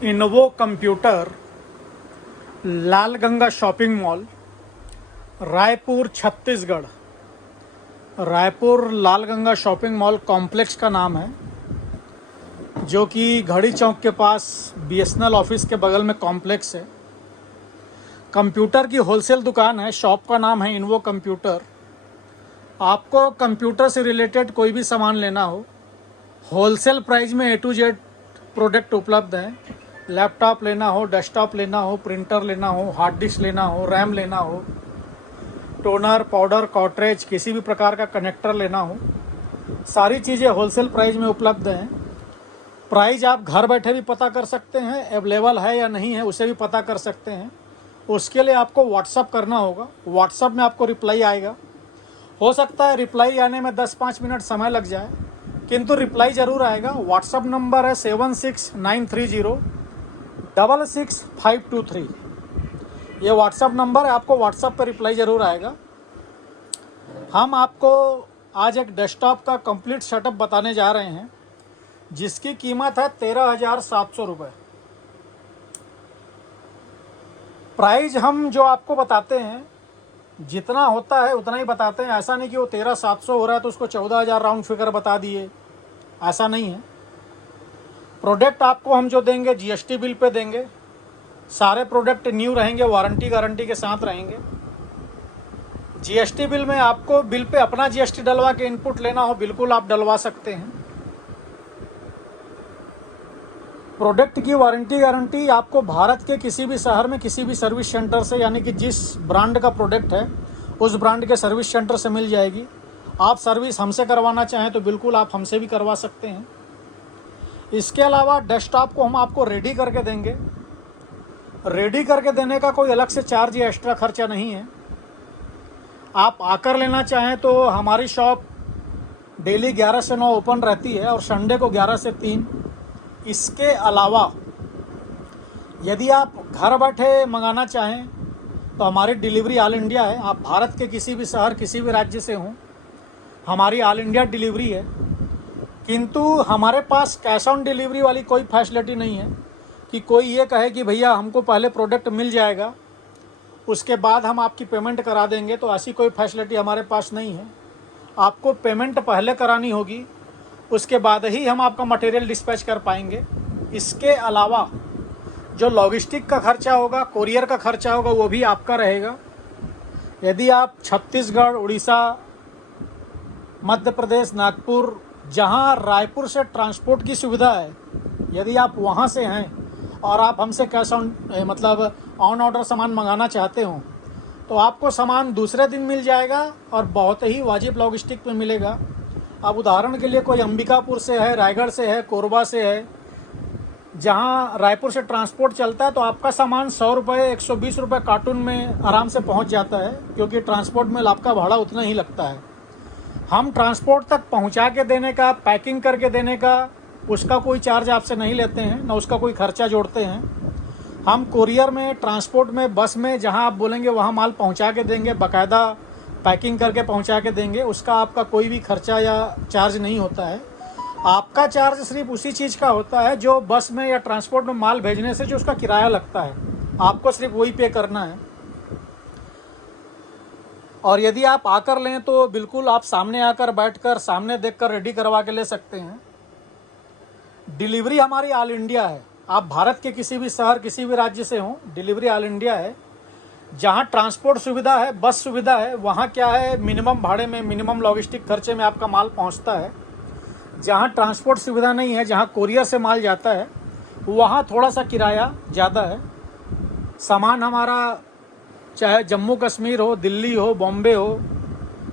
इनवो computer, लाल Ganga shopping mall, Raipur Chhattisgarh. Raipur लाल Ganga shopping mall complex का नाम है, जो कि घड़ी चौक के पास बीएसएनएल ऑफिस के बगल में कॉम्प्लेक्स है। कंप्यूटर की होलसेल दुकान है। शॉप का नाम है इनवो कंप्यूटर। आपको कंप्यूटर से रिलेटेड कोई भी सामान लेना हो, होलसेल प्राइस में A to Z प्रोडक्ट उपलब्ध हैं। लैपटॉप लेना हो, डेस्कटॉप लेना हो, प्रिंटर लेना हो, हार्ड डिस्क लेना हो, रैम लेना हो, टोनर, पाउडर, कॉर्ट्रेज, किसी भी प्रकार का कनेक्टर लेना हो, सारी चीज़ें होलसेल प्राइस में उपलब्ध हैं। प्राइस आप घर बैठे भी पता कर सकते हैं, अवेलेबल है या नहीं है उसे भी पता कर सकते हैं। उसके लिए आपको व्हाट्सअप करना होगा। व्हाट्सअप में आपको रिप्लाई आएगा। हो सकता है रिप्लाई आने में 10-5 मिनट समय लग जाए, किंतु रिप्लाई ज़रूर आएगा। व्हाट्सअप नंबर है 7693066523। ये व्हाट्सअप नंबर है, आपको व्हाट्सअप पर रिप्लाई ज़रूर आएगा। हम आपको आज एक डेस्कटॉप का कंप्लीट सेटअप बताने जा रहे हैं, जिसकी कीमत है 13,700 रुपये। प्राइस हम जो आपको बताते हैं जितना होता है उतना ही बताते हैं। ऐसा नहीं कि वो 13,700 हो रहा है तो उसको 14,000 राउंड फिगर बता दिए, ऐसा नहीं है। प्रोडक्ट आपको हम जो देंगे GST बिल पे देंगे। सारे प्रोडक्ट न्यू रहेंगे, वारंटी गारंटी के साथ रहेंगे। GST बिल में आपको बिल पे अपना GST डलवा के इनपुट लेना हो, बिल्कुल आप डलवा सकते हैं। प्रोडक्ट की वारंटी गारंटी आपको भारत के किसी भी शहर में किसी भी सर्विस सेंटर से, यानी कि जिस ब्रांड का प्रोडक्ट है उस ब्रांड के सर्विस सेंटर से मिल जाएगी। आप सर्विस हमसे करवाना चाहें तो बिल्कुल आप हमसे भी करवा सकते हैं। इसके अलावा डेस्कटॉप को हम आपको रेडी करके देंगे। रेडी करके देने का कोई अलग से चार्ज या एक्स्ट्रा खर्चा नहीं है। आप आकर लेना चाहें तो हमारी शॉप डेली 11 से 9 ओपन रहती है और संडे को 11 से 3। इसके अलावा यदि आप घर बैठे मंगाना चाहें तो हमारी डिलीवरी ऑल इंडिया है। आप भारत के किसी भी शहर किसी भी राज्य से हों, हमारी ऑल इंडिया डिलीवरी है। किंतु हमारे पास कैश ऑन डिलीवरी वाली कोई फैसिलिटी नहीं है कि कोई ये कहे कि भैया हमको पहले प्रोडक्ट मिल जाएगा उसके बाद हम आपकी पेमेंट करा देंगे, तो ऐसी कोई फैसिलिटी हमारे पास नहीं है। आपको पेमेंट पहले करानी होगी, उसके बाद ही हम आपका मटेरियल डिस्पैच कर पाएंगे। इसके अलावा जो लॉजिस्टिक का खर्चा होगा, कोरियर का खर्चा होगा, वो भी आपका रहेगा। यदि आप छत्तीसगढ़, उड़ीसा, मध्य प्रदेश, नागपुर, जहां रायपुर से ट्रांसपोर्ट की सुविधा है, यदि आप वहां से हैं और आप हमसे कैश ऑन मतलब ऑन ऑर्डर सामान मंगाना चाहते हो तो आपको सामान दूसरे दिन मिल जाएगा और बहुत ही वाजिब लॉजिस्टिक में मिलेगा। अब उदाहरण के लिए कोई अंबिकापुर से है, रायगढ़ से है, कोरबा से है, जहां रायपुर से ट्रांसपोर्ट चलता है तो आपका सामान 100 रुपये 120 रुपये कार्टून में आराम से पहुंच जाता है, क्योंकि ट्रांसपोर्ट में आपका भाड़ा उतना ही लगता है। हम ट्रांसपोर्ट तक पहुंचा के देने का, पैकिंग करके देने का, उसका कोई चार्ज आपसे नहीं लेते हैं, ना उसका कोई खर्चा जोड़ते हैं। हम कोरियर में, ट्रांसपोर्ट में, बस में, जहां आप बोलेंगे वहां माल पहुंचा के देंगे, बाकायदा पैकिंग करके पहुंचा के देंगे। उसका आपका कोई भी खर्चा या चार्ज नहीं होता है। आपका चार्ज सिर्फ उसी चीज़ का होता है जो बस में या ट्रांसपोर्ट में माल भेजने से जो उसका किराया लगता है, आपको सिर्फ वही पे करना है। और यदि आप आकर लें तो बिल्कुल आप सामने आकर बैठकर सामने देखकर रेडी करवा के ले सकते हैं। डिलीवरी हमारी ऑल इंडिया है। आप भारत के किसी भी शहर किसी भी राज्य से हों, डिलीवरी ऑल इंडिया है। जहाँ ट्रांसपोर्ट सुविधा है, बस सुविधा है, वहाँ क्या है, मिनिमम भाड़े में, मिनिमम लॉजिस्टिक खर्चे में आपका माल पहुँचता है। जहाँ ट्रांसपोर्ट सुविधा नहीं है, जहाँ कोरियर से माल जाता है, वहाँ थोड़ा सा किराया ज़्यादा है। सामान हमारा चाहे जम्मू कश्मीर हो, दिल्ली हो, बॉम्बे हो,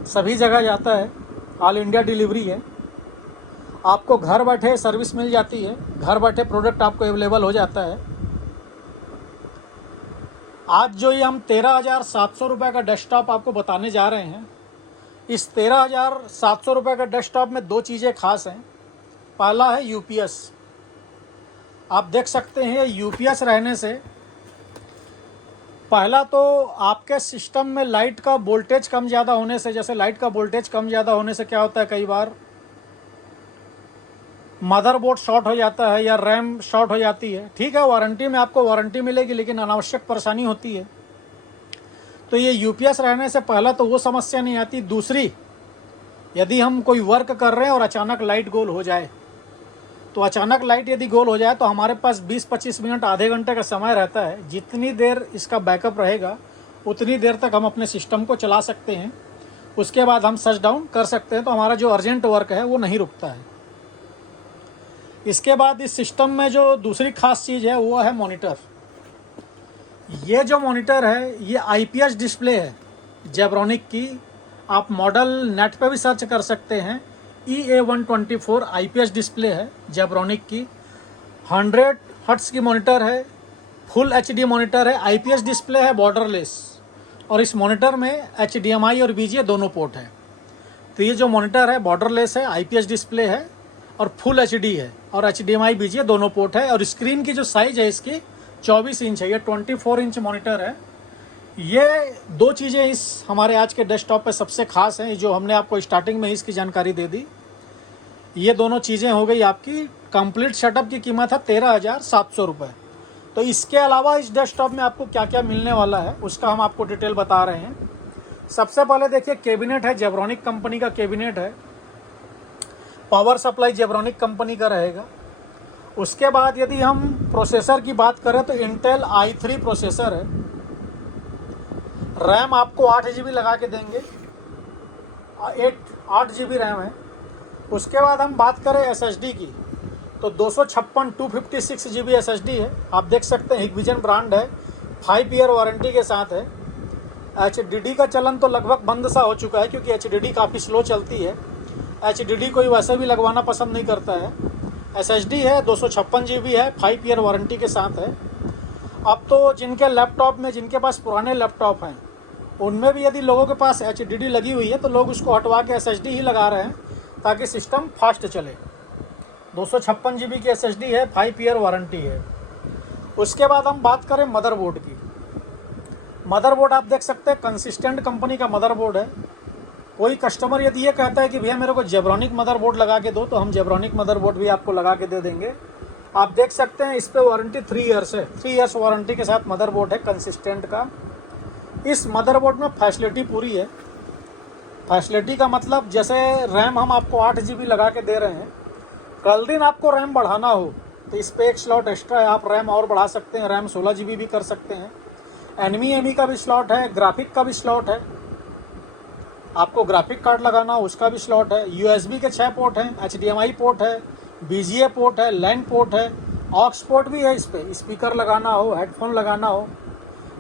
सभी जगह जाता है। ऑल इंडिया डिलीवरी है। आपको घर बैठे सर्विस मिल जाती है, घर बैठे प्रोडक्ट आपको अवेलेबल हो जाता है। आज जो ये हम 13,700 रुपये का डेस्कटॉप आपको बताने जा रहे हैं, इस 13,700 रुपये का डेस्कटॉप में 2 चीज़ें खास हैं। पहला है UPS। आप देख सकते हैं UPS रहने से पहला तो आपके सिस्टम में लाइट का वोल्टेज कम ज़्यादा होने से, जैसे लाइट का वोल्टेज कम ज़्यादा होने से क्या होता है, कई बार मदरबोर्ड शॉर्ट हो जाता है या रैम शॉर्ट हो जाती है, ठीक है, वारंटी में आपको वारंटी मिलेगी, लेकिन अनावश्यक परेशानी होती है। तो ये यूपीएस रहने से पहला तो वो समस्या नहीं आती। दूसरी, यदि हम कोई वर्क कर रहे हैं और अचानक लाइट गोल हो जाए, तो अचानक लाइट यदि गोल हो जाए तो हमारे पास 20-25 मिनट, आधे घंटे का समय रहता है। जितनी देर इसका बैकअप रहेगा उतनी देर तक हम अपने सिस्टम को चला सकते हैं, उसके बाद हम शट डाउन कर सकते हैं। तो हमारा जो अर्जेंट वर्क है वो नहीं रुकता है। इसके बाद इस सिस्टम में जो दूसरी खास चीज़ है वो है मॉनिटर। ये जो मॉनिटर है ये आईपीएस डिस्प्ले है जेब्रॉनिक की। आप मॉडल नेट पे भी सर्च कर सकते हैं। EA124 आईपीएस डिस्प्ले है जेब्रॉनिक की। 100 हर्ट्ज की मॉनिटर है, फुल एचडी मॉनिटर है, आईपीएस डिस्प्ले है, बॉर्डरलेस, और इस मॉनिटर में HDMI और VGA दोनों पोर्ट हैं। तो ये जो मॉनिटर है बॉर्डरलेस है, आईपीएस डिस्प्ले है और फुल एचडी है, और HDMI VGA दोनों पोर्ट है। और स्क्रीन की जो साइज़ है इसकी 24 इंच है। ये 24 इंच मॉनिटर है। ये दो चीज़ें इस हमारे आज के डेस्कटॉप पे सबसे खास हैं, जो हमने आपको स्टार्टिंग में इसकी जानकारी दे दी। ये दोनों चीज़ें हो गई आपकी। कंप्लीट सेटअप की कीमत है 13,700 रुपये। तो इसके अलावा इस डेस्कटॉप में आपको क्या क्या मिलने वाला है उसका हम आपको डिटेल बता रहे हैं। सबसे पहले देखिए, कैबिनेट है, जेब्रॉनिक कंपनी का कैबिनेट है। पावर सप्लाई जेब्रॉनिक कंपनी का रहेगा। उसके बाद यदि हम प्रोसेसर की बात करें तो इंटेल i3 प्रोसेसर है। रैम आपको 8 GB लगा के देंगे, 8 GB रैम है। उसके बाद हम बात करें SSD की तो 256 GB SSD है। आप देख सकते हैं हिगविजन ब्रांड है, 5 ईयर वारंटी के साथ है। HDD का चलन तो लगभग बंद सा हो चुका है, क्योंकि HDD काफ़ी स्लो चलती है। HDD कोई वैसे भी लगवाना पसंद नहीं करता है। SSD है, 256 GB है, 5 ईयर वारंटी के साथ है। अब तो जिनके लैपटॉप में, जिनके पास पुराने लैपटॉप हैं, उनमें भी यदि लोगों के पास HDD लगी हुई है तो लोग उसको हटवा के SSD ही लगा रहे हैं, ताकि सिस्टम फास्ट चले। 256 GB की SSD है, 5 ईयर वारंटी है। उसके बाद हम बात करें मदरबोर्ड की। मदरबोर्ड आप देख सकते हैं कंसिस्टेंट कंपनी का मदरबोर्ड है। कोई कस्टमर यदि ये कहता है कि भैया मेरे को जेब्रॉनिक मदरबोर्ड लगा के दो, तो हम जेब्रॉनिक मदरबोर्ड भी आपको लगा के दे देंगे। आप देख सकते हैं इस पे वारंटी 3 ईयर्स है। 3 ईयर्स वारंटी के साथ मदरबोर्ड है कंसिस्टेंट का। इस मदरबोर्ड में फैसिलिटी पूरी है। फैसिलिटी का मतलब, जैसे रैम हम आपको 8 GB लगा के दे रहे हैं, कल दिन आपको रैम बढ़ाना हो तो इस पे एक स्लॉट एक्स्ट्रा है, आप रैम और बढ़ा सकते हैं। रैम 16 GB भी कर सकते हैं। NVMe का भी स्लॉट है, ग्राफिक का भी स्लॉट है। आपको ग्राफिक कार्ड लगाना हो उसका भी स्लॉट है। USB के 6 पोर्ट हैं, HDMI पोर्ट है, VGA पोर्ट है, लैन पोर्ट है, ऑक्स पोर्ट भी है। इस पर स्पीकर लगाना हो, हेडफोन लगाना हो।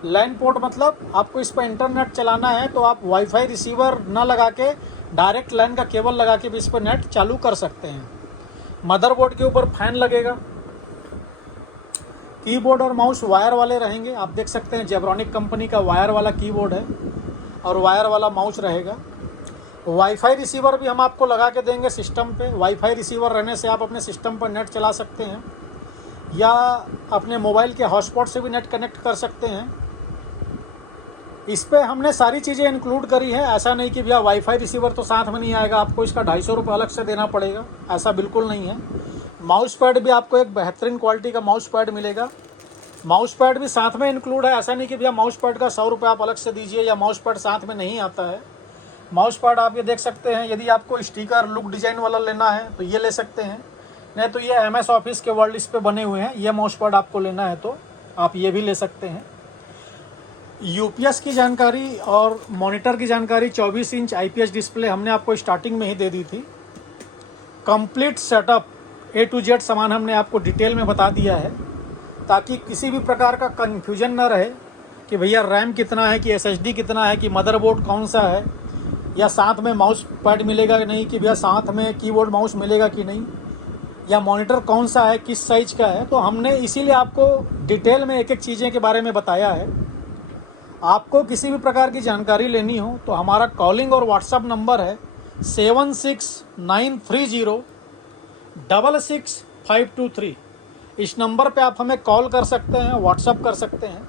लैन पोर्ट मतलब आपको इस पर इंटरनेट चलाना है तो आप वाईफाई रिसीवर ना लगा के डायरेक्ट लैन का केबल लगा के भी इस पर नेट चालू कर सकते हैं। मदरबोर्ड के ऊपर फैन लगेगा। कीबोर्ड और माउस वायर वाले रहेंगे। आप देख सकते हैं जेब्रॉनिक कंपनी का वायर वाला कीबोर्ड है और वायर वाला माउस रहेगा। वाईफाई रिसीवर भी हम आपको लगा के देंगे सिस्टम पे। वाईफाई रिसीवर रहने से आप अपने सिस्टम पर नेट चला सकते हैं, या अपने मोबाइल के हॉटस्पॉट से भी नेट कनेक्ट कर सकते हैं। इस पे हमने सारी चीज़ें इंक्लूड करी है। ऐसा नहीं कि भैया वाईफाई रिसीवर तो साथ में नहीं आएगा, आपको इसका 250 रुपये अलग से देना पड़ेगा, ऐसा बिल्कुल नहीं है। माउस पैड भी आपको एक बेहतरीन क्वालिटी का माउस पैड मिलेगा। माउस पैड भी साथ में इंक्लूड है। ऐसा नहीं कि भैया माउस पैड का 100 रुपये आप अलग से दीजिए, या माउस पैड साथ में नहीं आता है। माउस पैड आप ये देख सकते हैं। यदि आपको स्टिकर लुक डिज़ाइन वाला लेना है तो ये ले सकते हैं, नहीं तो ये MS ऑफिस के वर्ड इस पे बने हुए हैं। ये माउस पैड आपको लेना है तो आप ये भी ले सकते हैं। यूपीएस की जानकारी और मॉनिटर की जानकारी, 24 इंच आईपीएस डिस्प्ले हमने आपको स्टार्टिंग में ही दे दी थी। Complete setup A to Z सामान हमने आपको डिटेल में बता दिया है, ताकि किसी भी प्रकार का कन्फ्यूजन ना रहे कि भैया रैम कितना है, कि SSD कितना है, कि मदरबोर्ड कौन सा है, या साथ में माउस पैड मिलेगा कि नहीं, कि भैया साथ में कीबोर्ड माउस मिलेगा कि नहीं, या मॉनिटर कौन सा है, किस साइज का है। तो हमने इसीलिए आपको डिटेल में एक एक चीज़ें के बारे में बताया है। आपको किसी भी प्रकार की जानकारी लेनी हो तो हमारा कॉलिंग और व्हाट्सएप नंबर है 7693066523। इस नंबर पे आप हमें कॉल कर सकते हैं, व्हाट्सएप कर सकते हैं।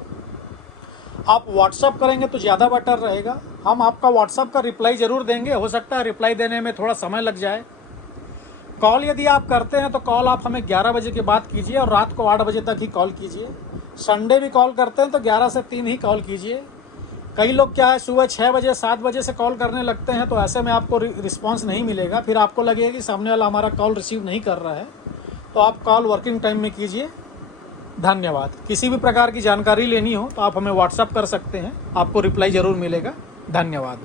आप व्हाट्सएप करेंगे तो ज़्यादा बेटर रहेगा। हम आपका व्हाट्सएप का रिप्लाई ज़रूर देंगे। हो सकता है रिप्लाई देने में थोड़ा समय लग जाए। कॉल यदि आप करते हैं तो कॉल आप हमें 11 बजे के बाद कीजिए और रात को 8 बजे तक ही कॉल कीजिए। संडे भी कॉल करते हैं तो 11 से 3 ही कॉल कीजिए। कई लोग क्या है सुबह 6 बजे 7 बजे से कॉल करने लगते हैं, तो ऐसे में आपको रिस्पांस नहीं मिलेगा, फिर आपको लगेगा कि सामने वाला हमारा कॉल रिसीव नहीं कर रहा है। तो आप कॉल वर्किंग टाइम में कीजिए। धन्यवाद। किसी भी प्रकार की जानकारी लेनी हो तो आप हमें व्हाट्सअप कर सकते हैं, आपको रिप्लाई ज़रूर मिलेगा। धन्यवाद।